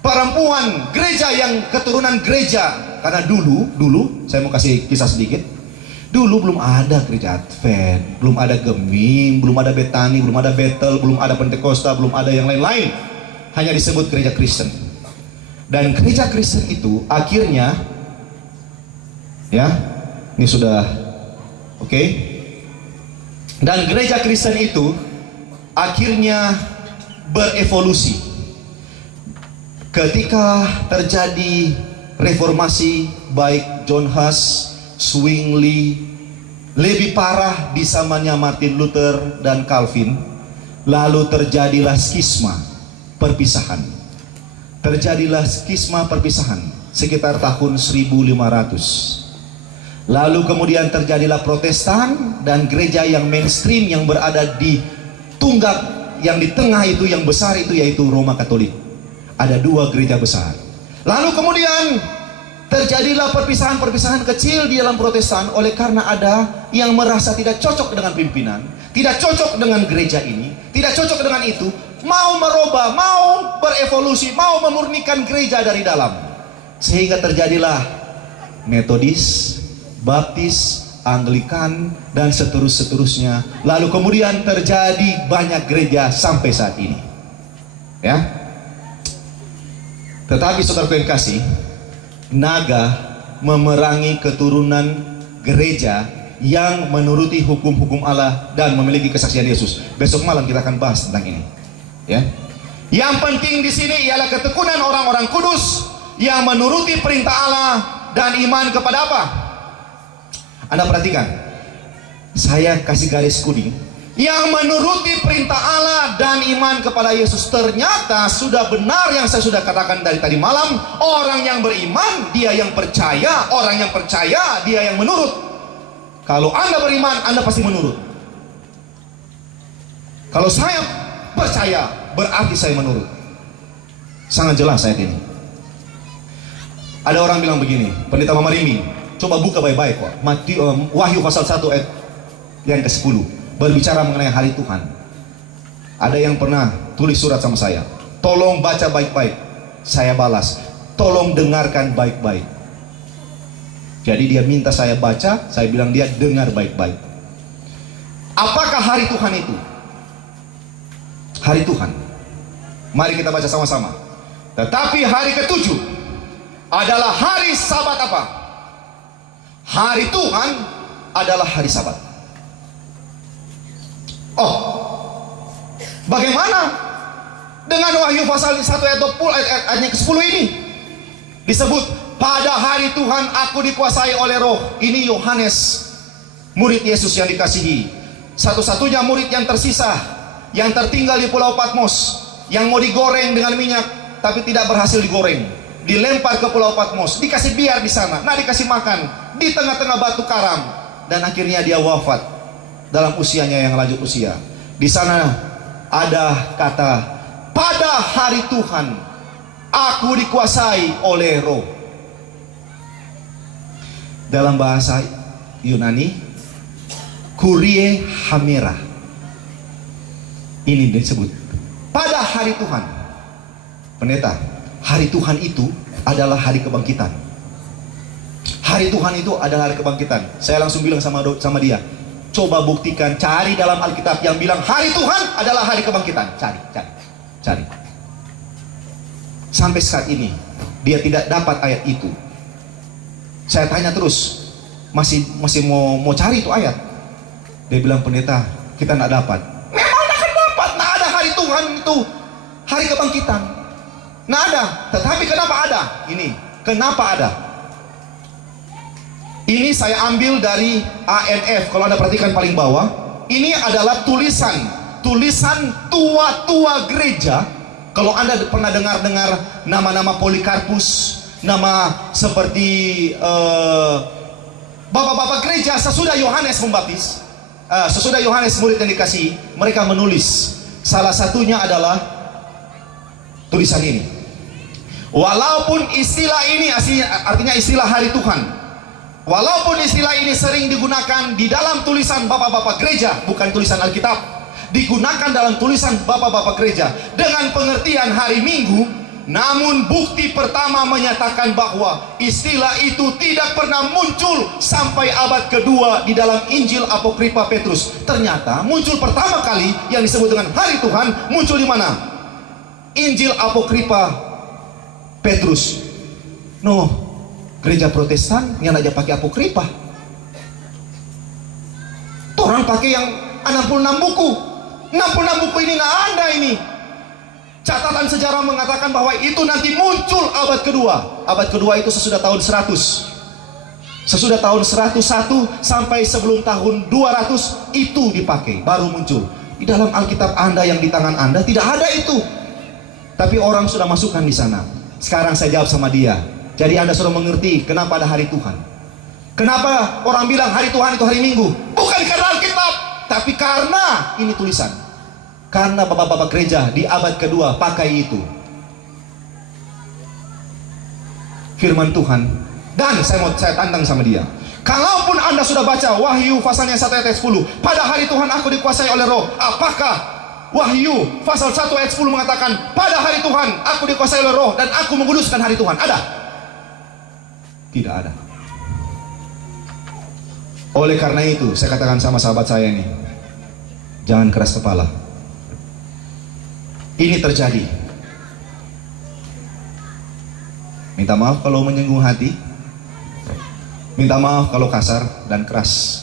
perempuan gereja yang keturunan gereja. Karena dulu saya mau kasih kisah sedikit. Dulu belum ada gereja Advent, belum ada Gemim, belum ada Betani, belum ada Bethel, belum ada Pentakosta, belum ada yang lain-lain. Hanya disebut gereja Kristen. Dan gereja Kristen itu akhirnya, ya, ini sudah oke. Dan gereja Kristen itu akhirnya berevolusi. Ketika terjadi reformasi, baik John Huss, Zwingli, lebih parah di zamannya Martin Luther dan Calvin, lalu terjadilah skisma, perpisahan. Terjadilah skisma perpisahan sekitar tahun 1500. Lalu kemudian terjadilah Protestan dan gereja yang mainstream yang berada di tunggak yang di tengah itu, yang besar itu, yaitu Roma Katolik. Ada 2 gereja besar. Lalu kemudian terjadilah perpisahan-perpisahan kecil di dalam Protestan oleh karena ada yang merasa tidak cocok dengan pimpinan, tidak cocok dengan gereja ini, tidak cocok dengan itu, mau merubah, mau berevolusi, mau memurnikan gereja dari dalam. Sehingga terjadilah Metodis, Baptis, Anglikan, dan seterusnya. Lalu kemudian terjadi banyak gereja sampai saat ini. Ya. Tetapi saudara yang kasih, naga memerangi keturunan gereja yang menuruti hukum-hukum Allah dan memiliki kesaksian Yesus. Besok malam kita akan bahas tentang ini. Ya. Yang penting di sini ialah ketekunan orang-orang kudus yang menuruti perintah Allah dan iman kepada apa? Anda perhatikan, saya kasih garis kuning. Yang menuruti perintah Allah dan iman kepada Yesus. Ternyata sudah benar yang saya sudah katakan dari tadi malam. Orang yang beriman, dia yang percaya. Orang yang percaya, dia yang menurut. Kalau Anda beriman, Anda pasti menurut. Kalau saya percaya, berarti saya menurut. Sangat jelas ayat ini. Ada orang bilang begini, Pendeta Mamarimi, coba buka baik-baik kok. Wahyu pasal 1 ayat yang ke-10. Berbicara mengenai hari Tuhan. Ada yang pernah tulis surat sama saya, tolong baca baik-baik. Saya balas, tolong dengarkan baik-baik. Jadi dia minta saya baca, saya bilang dia dengar baik-baik. Apakah hari Tuhan itu? Hari Tuhan, mari kita baca sama-sama. Tetapi hari ke-7 adalah hari Sabat apa? Hari Tuhan adalah hari Sabat. Oh, bagaimana dengan Wahyu pasal 1 ayat 20 ayat ke-10 ini? Disebut pada hari Tuhan aku dikuasai oleh roh. Ini Yohanes, murid Yesus yang dikasihi, satu-satunya murid yang tersisa, yang tertinggal di Pulau Patmos, yang mau digoreng dengan minyak tapi tidak berhasil digoreng, dilempar ke Pulau Patmos, dikasih biar di sana, nah dikasih makan di tengah-tengah batu karam, dan akhirnya dia wafat dalam usianya yang lanjut usia. Di sana ada kata, pada hari Tuhan aku dikuasai oleh roh. Dalam bahasa Yunani, kurie hamera. Ini disebut pada hari Tuhan. Pendeta, hari Tuhan itu adalah hari kebangkitan. Hari Tuhan itu adalah hari kebangkitan. Saya langsung bilang sama dia, coba buktikan, cari dalam Alkitab yang bilang hari Tuhan adalah hari kebangkitan. Cari. Sampai saat ini dia tidak dapat ayat itu. Saya tanya terus, masih mau cari itu ayat. Dia bilang, pendeta, kita tidak dapat. Memang akan dapat, tidak ada hari Tuhan itu, hari kebangkitan. Tidak ada, tetapi kenapa ada? Ini, kenapa ada? Ini saya ambil dari ANF. Kalau Anda perhatikan paling bawah, ini adalah tulisan tua-tua gereja. Kalau Anda pernah dengar nama-nama Polikarpus, nama seperti bapak-bapak gereja sesudah Yohanes membaptis, sesudah Yohanes murid yang dikasihi, mereka menulis. Salah satunya adalah tulisan ini. Walaupun istilah ini artinya istilah hari Tuhan, walaupun istilah ini sering digunakan di dalam tulisan bapak-bapak gereja, bukan tulisan Alkitab, digunakan dalam tulisan bapak-bapak gereja dengan pengertian hari Minggu, namun bukti pertama menyatakan bahwa istilah itu tidak pernah muncul sampai abad kedua di dalam Injil Apokripa Petrus. Ternyata muncul pertama kali yang disebut dengan hari Tuhan muncul di mana? Injil Apokripa Petrus. Gereja Protestan yang aja pakai Apokripa. Orang pakai yang 66 buku. 66 buku ini nggak ada ini. Catatan sejarah mengatakan bahwa itu nanti muncul abad kedua. Abad kedua itu sesudah tahun 100. Sesudah tahun 101 sampai sebelum tahun 200 itu dipakai, baru muncul. Di dalam Alkitab Anda yang di tangan Anda tidak ada itu. Tapi orang sudah masukkan di sana. Sekarang saya jawab sama dia. Jadi Anda sudah mengerti kenapa ada hari Tuhan. Kenapa orang bilang hari Tuhan itu hari Minggu? Bukan karena Alkitab, tapi karena ini tulisan. Karena bapak-bapak gereja di abad kedua pakai itu. Firman Tuhan. Dan saya tantang sama dia. Kalaupun Anda sudah baca Wahyu pasalnya 1 ayat 10, pada hari Tuhan aku dikuasai oleh roh. Apakah Wahyu pasal 1 ayat 10 mengatakan pada hari Tuhan aku dikuasai oleh roh dan aku menguduskan hari Tuhan? Ada? Tidak ada. Oleh karena itu saya katakan sama sahabat saya ini, jangan keras kepala. Ini terjadi. Minta maaf kalau menyinggung hati, minta maaf kalau kasar dan keras.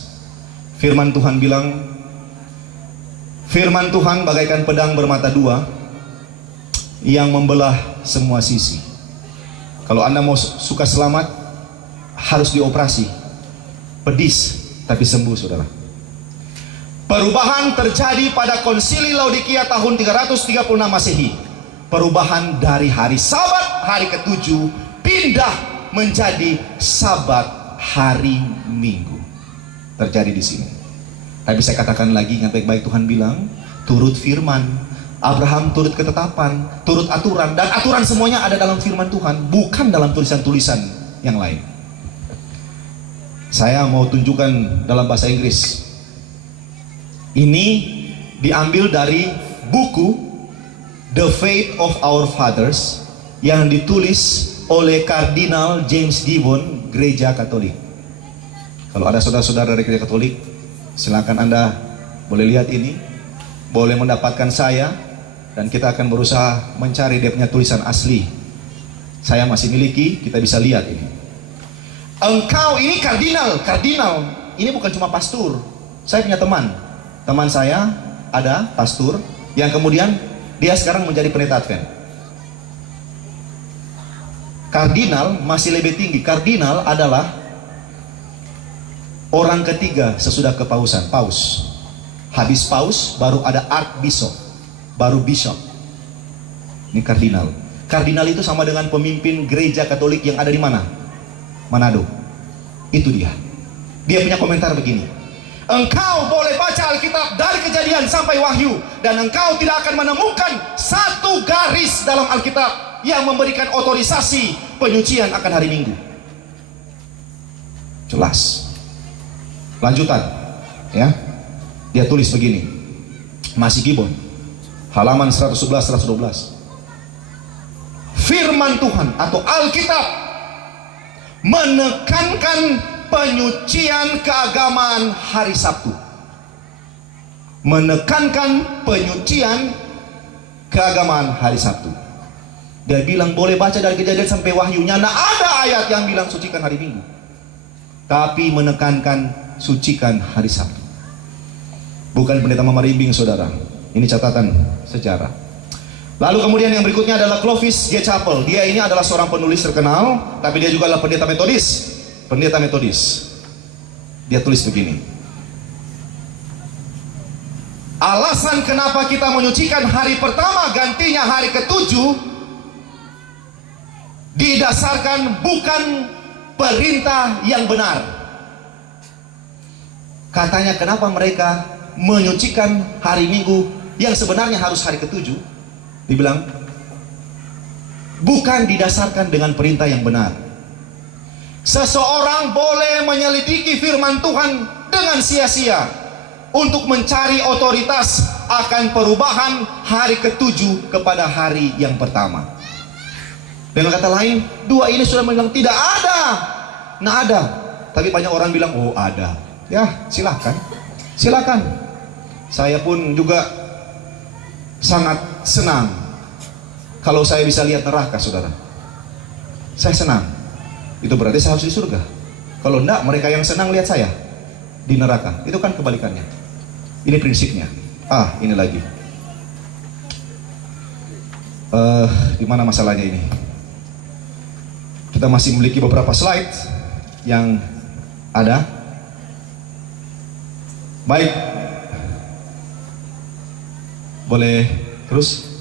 Firman Tuhan bilang, firman Tuhan bagaikan pedang bermata dua yang membelah semua sisi. Kalau Anda mau suka selamat, harus dioperasi. Pedis tapi sembuh, saudara. Perubahan terjadi pada konsili Laodikia tahun 336 Masehi. Perubahan dari hari Sabat hari ke-7 pindah menjadi Sabat hari Minggu. Terjadi di sini. Tapi saya katakan lagi, ingat baik-baik, Tuhan bilang turut firman. Abraham turut ketetapan, turut aturan, dan aturan semuanya ada dalam firman Tuhan, bukan dalam tulisan-tulisan yang lain. Saya mau tunjukkan dalam bahasa Inggris. Ini diambil dari buku The Faith of Our Fathers yang ditulis oleh Kardinal James Gibbon, Gereja Katolik. Kalau ada saudara-saudara dari Gereja Katolik, silakan Anda boleh lihat ini, boleh mendapatkan saya, dan kita akan berusaha mencari dia punya tulisan asli. Saya masih miliki, kita bisa lihat ini. Engkau ini kardinal, ini bukan cuma pastor. Saya punya teman saya ada pastor yang kemudian dia sekarang menjadi pendeta Advent. Kardinal masih lebih tinggi. Kardinal adalah orang ketiga sesudah kepausan, paus. Habis paus baru ada archbishop, baru bishop. Ini kardinal. Kardinal itu sama dengan pemimpin gereja Katolik yang ada di mana? Manado. Itu dia. Dia punya komentar begini. Engkau boleh baca Alkitab dari Kejadian sampai Wahyu, dan engkau tidak akan menemukan satu garis dalam Alkitab yang memberikan otorisasi penyucian akan hari Minggu. Jelas. Lanjutan, ya. Dia tulis begini. Masih Gibbon, halaman 111-112. Firman Tuhan atau Alkitab menekankan penyucian keagamaan hari Sabtu. Menekankan penyucian keagamaan hari Sabtu. Dia bilang boleh baca dari Kejadian sampai Wahyunya, nah ada ayat yang bilang sucikan hari Minggu, tapi menekankan sucikan hari Sabtu. Bukan pendeta Mamarimbing, saudara. Ini catatan sejarah. Lalu kemudian yang berikutnya adalah Clovis G. Chappell. Dia ini adalah seorang penulis terkenal, tapi dia juga adalah pendeta Metodis. Pendeta Metodis. Dia tulis begini: alasan kenapa kita menyucikan hari pertama gantinya hari ketujuh didasarkan bukan perintah yang benar. Katanya kenapa mereka menyucikan hari Minggu yang sebenarnya harus hari ketujuh, dibilang bukan didasarkan dengan perintah yang benar. Seseorang boleh menyelidiki firman Tuhan dengan sia-sia untuk mencari otoritas akan perubahan hari ketujuh kepada hari yang pertama. Dengan kata lain, dua ini sudah bilang tidak ada. Nah ada, tapi banyak orang bilang oh ada. Ya silakan, silakan. Saya pun juga sangat senang kalau saya bisa lihat neraka, saudara. Saya senang. Itu berarti saya harus di surga. Kalau enggak, mereka yang senang lihat saya di neraka. Itu kan kebalikannya. Ini prinsipnya. Ini lagi. Di mana masalahnya ini? Kita masih memiliki beberapa slide yang ada. Baik. Boleh terus?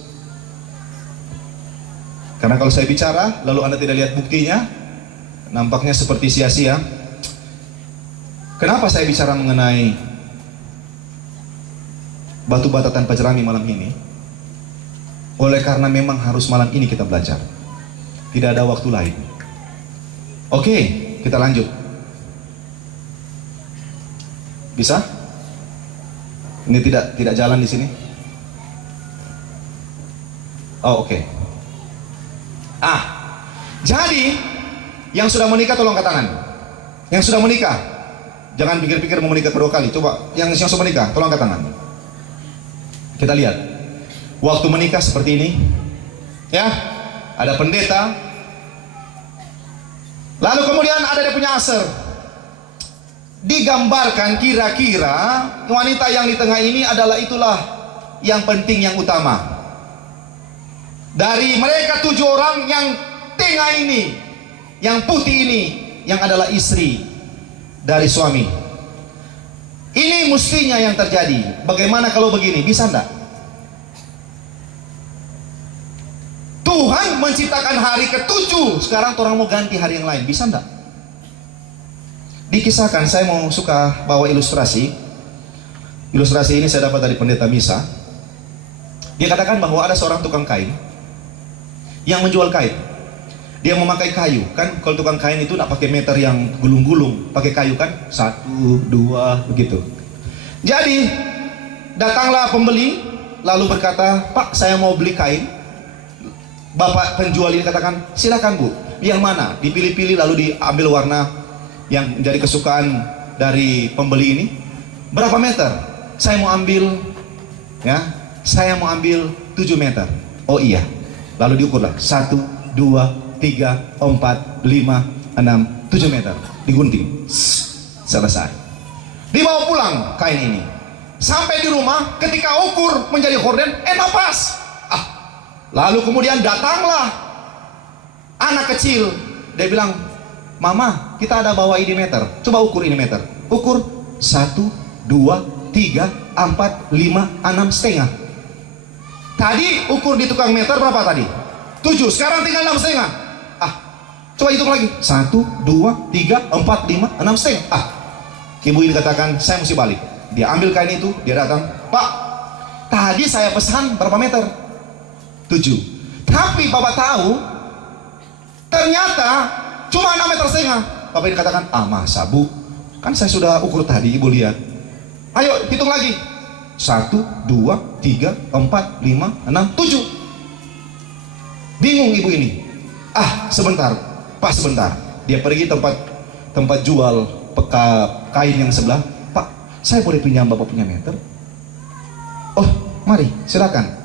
Karena kalau saya bicara lalu Anda tidak lihat buktinya, nampaknya seperti sia-sia. Kenapa saya bicara mengenai batu bata tanpa jerami malam ini? Oleh karena memang harus malam ini kita belajar. Tidak ada waktu lain. Oke, kita lanjut. Bisa? Ini tidak jalan di sini. Oke. Jadi yang sudah menikah tolong angkat tangan. Yang sudah menikah, jangan pikir-pikir mau menikah kedua kali. Coba yang sudah menikah tolong angkat tangan. Kita lihat waktu menikah seperti ini, ya. Ada pendeta, lalu kemudian ada dia punya aser. Digambarkan kira-kira wanita yang di tengah ini adalah itulah yang penting, yang utama. Dari mereka 7 orang yang tengah ini, yang putih ini, yang adalah istri dari suami. Ini mestinya yang terjadi. Bagaimana kalau begini? Bisa enggak? Tuhan menciptakan hari ke-7, sekarang orang mau ganti hari yang lain. Bisa enggak? Dikisahkan, saya mau suka bawa ilustrasi. Ilustrasi ini saya dapat dari pendeta misa. Dia katakan bahwa ada seorang tukang kain yang menjual kain. Dia memakai kayu, kan kalau tukang kain itu nak pakai meter yang gulung-gulung, pakai kayu kan, 1, 2 begitu. Jadi datanglah pembeli lalu berkata, "Pak, saya mau beli kain." Bapak penjual ini katakan, "Silakan Bu, yang mana?" Dipilih-pilih lalu diambil warna yang menjadi kesukaan dari pembeli ini. "Berapa meter?" "Saya mau ambil, ya, saya mau ambil 7 meter." "Oh iya." Lalu diukurlah 1, 2, 3, 4, 5, 6, 7 meter. Digunting. Selesai. Dibawa pulang kain ini. Sampai di rumah, ketika ukur menjadi horden, pas. Lalu kemudian datanglah anak kecil. Dia bilang, "Mama, kita ada bawa ini meter. Coba ukur ini meter." Ukur 1, 2, 3, 4, 5, 6 setengah. Tadi ukur di tukang meter berapa tadi? 7, sekarang tinggal 6 setengah. Coba hitung lagi. 1, 2, 3, 4, 5, 6 setengah. Ibu ini katakan, "Saya mesti balik." Dia ambil kain itu, dia datang, "Pak, tadi saya pesan berapa meter?" 7. Tapi Bapak tahu, ternyata cuma 6 meter setengah. Bapak ini katakan, "Masa Bu? Kan saya sudah ukur tadi, Ibu lihat." "Ayo hitung lagi." 1, 2, 3, 4, 5, 6, 7. Bingung ibu ini. Sebentar, Pak, sebentar. Dia pergi tempat jual kain yang sebelah. "Pak, saya boleh pinjam Bapak punya meter?" "Oh, mari, silakan."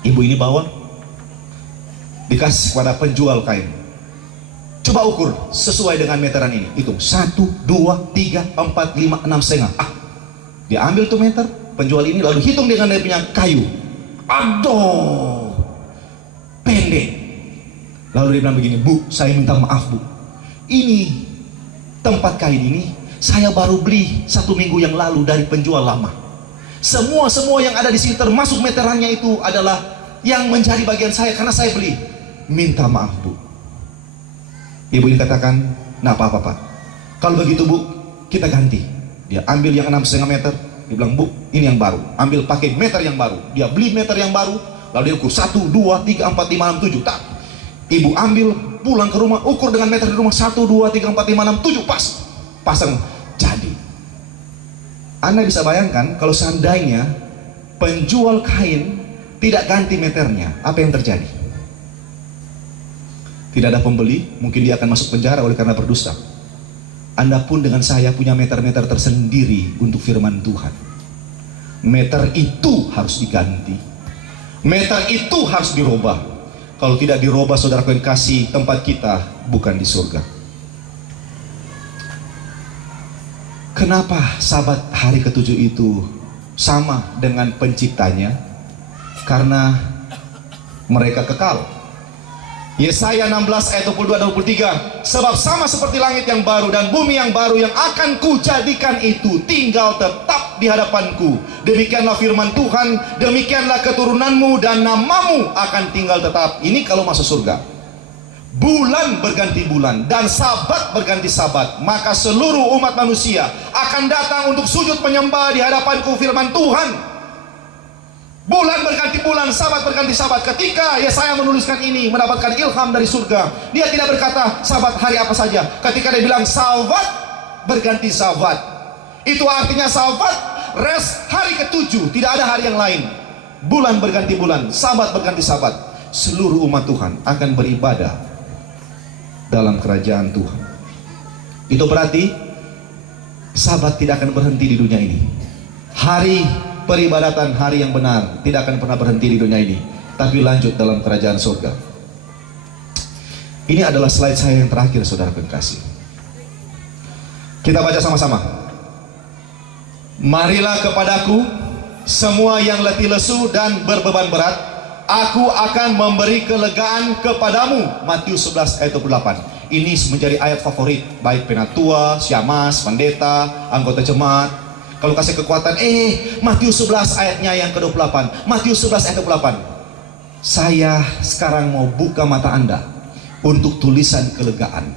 Ibu ini bawa. dikasih kepada penjual kain. Coba ukur sesuai dengan meteran ini. Hitung 1, 2, 3, 4, 5, 6 setengah. Dia ambil tuh meter penjual ini, lalu hitung dengan dia punya kayu. Aduh, pendek. Lalu dia bilang begini, Bu, saya minta maaf Bu, ini tempat kain ini saya baru beli 1 minggu yang lalu dari penjual lama. Semua yang ada di sini termasuk meterannya itu adalah yang menjadi bagian saya karena saya beli. Minta maaf Bu. Ibu ini katakan, nah apa-apa Pak, kalau begitu Bu, kita ganti. Dia ambil yang 6,5 meter. Dia bilang, Bu, ini yang baru. Ambil pakai meter yang baru. Dia beli meter yang baru. Lalu dia ukur 1, 2, 3, 4, 5, 6, 7. Tak. Ibu ambil, pulang ke rumah, ukur dengan meter di rumah. 1, 2, 3, 4, 5, 6, 7. Pas. Pasang. Jadi. Anda bisa bayangkan kalau seandainya penjual kain tidak ganti meternya, apa yang terjadi? Tidak ada pembeli, mungkin dia akan masuk penjara oleh karena berdusta. Anda pun dengan saya punya meter-meter tersendiri untuk firman Tuhan. Meter itu harus diganti. Meter itu harus dirubah. Kalau tidak dirubah, saudaraku yang kasih, tempat kita bukan di surga. Kenapa sabat hari ke-7 itu sama dengan penciptanya? Karena mereka kekal. Yesaya 16 ayat 22-23, sebab sama seperti langit yang baru dan bumi yang baru yang akan kujadikan itu tinggal tetap di hadapanku. Demikianlah firman Tuhan, demikianlah keturunanmu dan namamu akan tinggal tetap. Ini kalau masuk surga. Bulan berganti bulan dan sabat berganti sabat, maka seluruh umat manusia akan datang untuk sujud menyembah di hadapanku, firman Tuhan. Bulan berganti bulan, sabat berganti sabat. Ketika Yesaya menuliskan ini, mendapatkan ilham dari surga, dia tidak berkata sabat hari apa saja. Ketika dia bilang sabat berganti sabat, itu artinya sabat rest hari ke-7, tidak ada hari yang lain. Bulan berganti bulan, sabat berganti sabat. Seluruh umat Tuhan akan beribadah dalam kerajaan Tuhan. Itu berarti sabat tidak akan berhenti di dunia ini. Hari peribadatan, hari yang benar, tidak akan pernah berhenti di dunia ini, tapi lanjut dalam kerajaan surga. Ini adalah slide saya yang terakhir, saudara kekasih. Kita baca sama-sama. Marilah kepadaku semua yang letih lesu dan berbeban berat, aku akan memberi kelegaan kepadamu. Matius 11 ayat 28. Ini menjadi ayat favorit baik penatua, syammas, pendeta, anggota jemaat. Kalau kasih kekuatan, Matius 11 ayatnya yang ke-28. Matius 11 ayat ke-28. Saya sekarang mau buka mata Anda untuk tulisan kelegaan.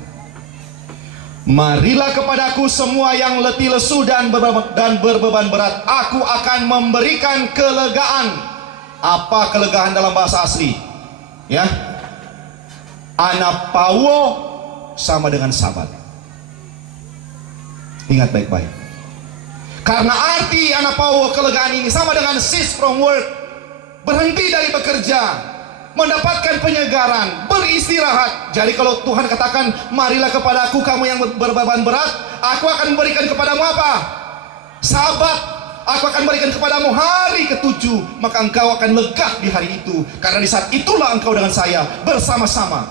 Marilah kepadaku semua yang letih lesu dan berbeban berat, aku akan memberikan kelegaan. Apa kelegaan dalam bahasa asli? Ya, anapauo sama dengan sabat. Ingat baik-baik. Karena arti anapauo, kelegaan ini, sama dengan cease from work, berhenti dari bekerja, mendapatkan penyegaran, beristirahat. Jadi kalau Tuhan katakan, marilah kepadaku kamu yang berbeban berat, aku akan memberikan kepadamu apa? Sabat. Aku akan berikan kepadamu hari ke-7, maka engkau akan lega di hari itu. Karena di saat itulah engkau dengan saya bersama-sama.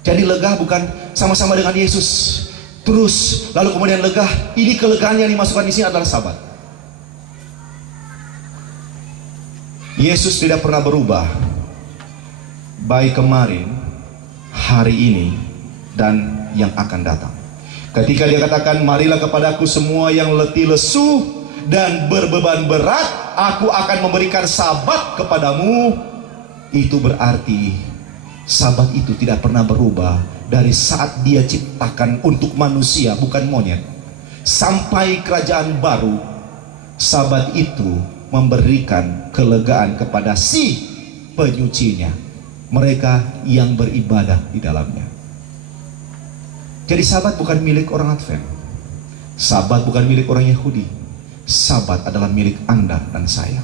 Jadi lega bukan sama-sama dengan Yesus terus lalu kemudian lega. Ini kelegaan yang dimasukkan di sini adalah sabat. Yesus tidak pernah berubah, baik kemarin, hari ini, dan yang akan datang. Ketika dia katakan, marilah kepadaku semua yang letih lesu dan berbeban berat, aku akan memberikan sabat kepadamu. Itu berarti sabat itu tidak pernah berubah dari saat dia ciptakan untuk manusia, bukan monyet, sampai kerajaan baru. Sabat itu memberikan kelegaan kepada si penyucinya, mereka yang beribadah di dalamnya. Jadi sabat bukan milik orang Advent, sabat bukan milik orang Yahudi, sabat adalah milik Anda dan saya.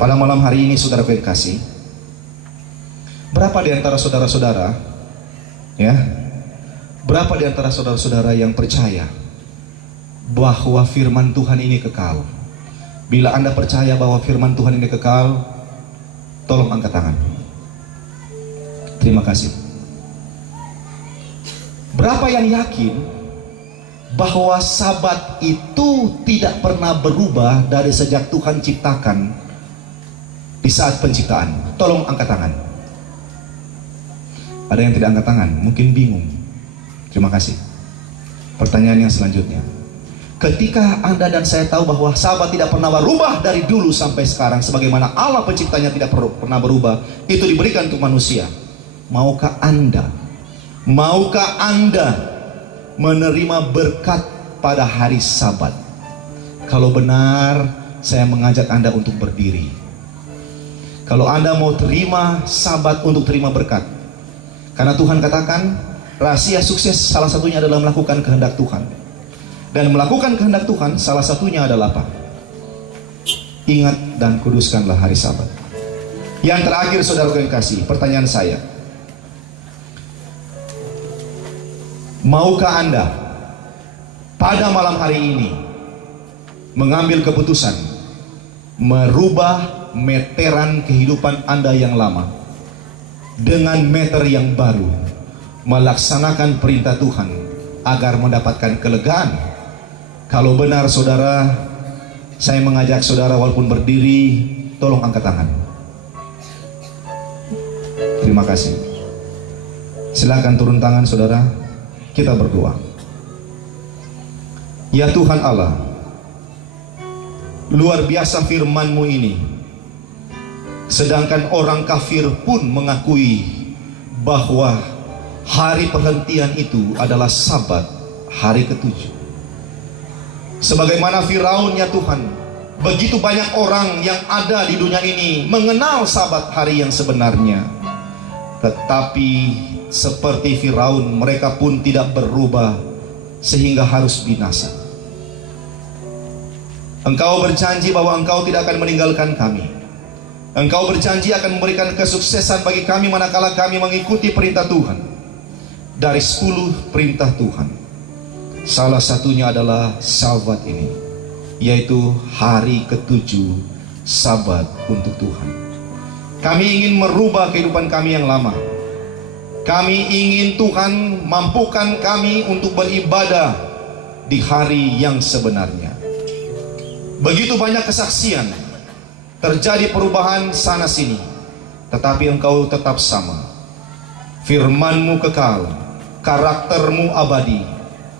Pada malam hari ini, saudara kekasih, berapa di antara saudara-saudara, ya, berapa di antara saudara-saudara yang percaya bahwa firman Tuhan ini kekal? Bila Anda percaya bahwa firman Tuhan ini kekal, tolong angkat tangan. Terima kasih. Berapa yang yakin bahwa Sabat itu tidak pernah berubah dari sejak Tuhan ciptakan di saat penciptaan? Tolong angkat tangan. Ada yang tidak angkat tangan, mungkin bingung. Terima kasih. Pertanyaan yang selanjutnya, ketika Anda dan saya tahu bahwa Sabat tidak pernah berubah dari dulu sampai sekarang, sebagaimana Allah penciptanya tidak pernah berubah, itu diberikan untuk manusia. Maukah Anda menerima berkat pada hari Sabat? Kalau benar, saya mengajak Anda untuk berdiri. Kalau Anda mau terima Sabat untuk terima berkat, karena Tuhan katakan rahasia sukses salah satunya adalah melakukan kehendak Tuhan. Dan melakukan kehendak Tuhan salah satunya adalah apa? Ingat dan kuduskanlah hari Sabat. Yang terakhir, saudara yang kasih, pertanyaan saya, maukah Anda pada malam hari ini mengambil keputusan merubah meteran kehidupan Anda yang lama dengan meter yang baru, melaksanakan perintah Tuhan agar mendapatkan kelegaan? Kalau benar saudara, saya mengajak saudara walaupun berdiri, tolong angkat tangan. Terima kasih. Silakan turun tangan saudara. Kita berdoa. Ya Tuhan Allah, luar biasa firman-Mu ini. Sedangkan orang kafir pun mengakui bahwa hari perhentian itu adalah Sabat, hari ketujuh. Sebagaimana Firaun, ya Tuhan, begitu banyak orang yang ada di dunia ini mengenal Sabat, hari yang sebenarnya. Tetapi seperti Firaun, mereka pun tidak berubah sehingga harus binasa. Engkau berjanji bahwa Engkau tidak akan meninggalkan kami. Engkau berjanji akan memberikan kesuksesan bagi kami manakala kami mengikuti perintah Tuhan. Dari 10 perintah Tuhan, salah satunya adalah Sabat ini, yaitu hari ketujuh, Sabat untuk Tuhan. Kami ingin merubah kehidupan kami yang lama. Kami ingin Tuhan mampukan kami untuk beribadah di hari yang sebenarnya. Begitu banyak kesaksian, terjadi perubahan sana sini, tetapi Engkau tetap sama. Firman-Mu kekal, karakter-Mu abadi.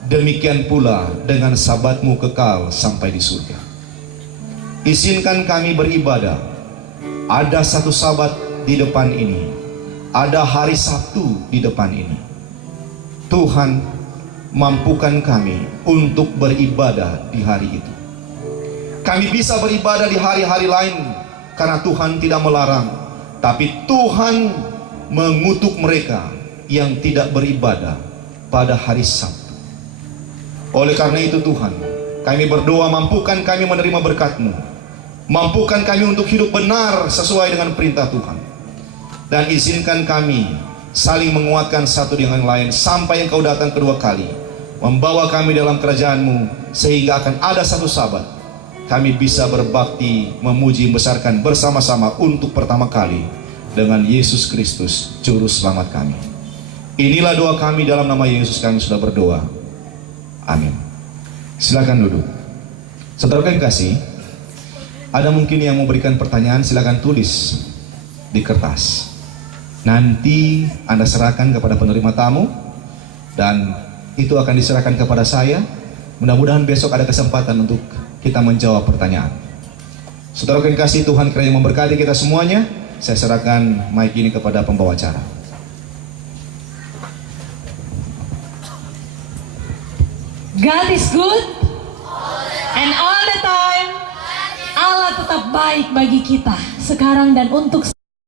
Demikian pula dengan Sabat-Mu kekal sampai di surga. Izinkan kami beribadah. Ada satu Sabat di depan ini, ada hari Sabtu di depan ini. Tuhan, mampukan kami untuk beribadah di hari itu. Kami bisa beribadah di hari-hari lain karena Tuhan tidak melarang, tapi Tuhan mengutuk mereka yang tidak beribadah pada hari Sabtu. Oleh karena itu Tuhan, kami berdoa, mampukan kami menerima berkat-Mu. Mampukan kami untuk hidup benar sesuai dengan perintah Tuhan. Dan izinkan kami saling menguatkan satu dengan lain sampai Engkau datang kedua kali, membawa kami dalam kerajaan-Mu, sehingga akan ada satu Sabat kami bisa berbakti, memuji, membesarkan bersama-sama untuk pertama kali dengan Yesus Kristus, Juru Selamat kami. Inilah doa kami, dalam nama Yesus kami sudah berdoa. Amin. Silakan duduk. Saudara yang kasih, ada mungkin yang mau berikan pertanyaan, silakan tulis di kertas. Nanti Anda serahkan kepada penerima tamu, dan itu akan diserahkan kepada saya. Mudah-mudahan besok ada kesempatan untuk kita menjawab pertanyaan. Saudara yang kasih, Tuhan kiranya memberkati kita semuanya. Saya serahkan mic ini kepada pembawa acara. God is good and all the time. Allah tetap baik bagi kita sekarang dan untuk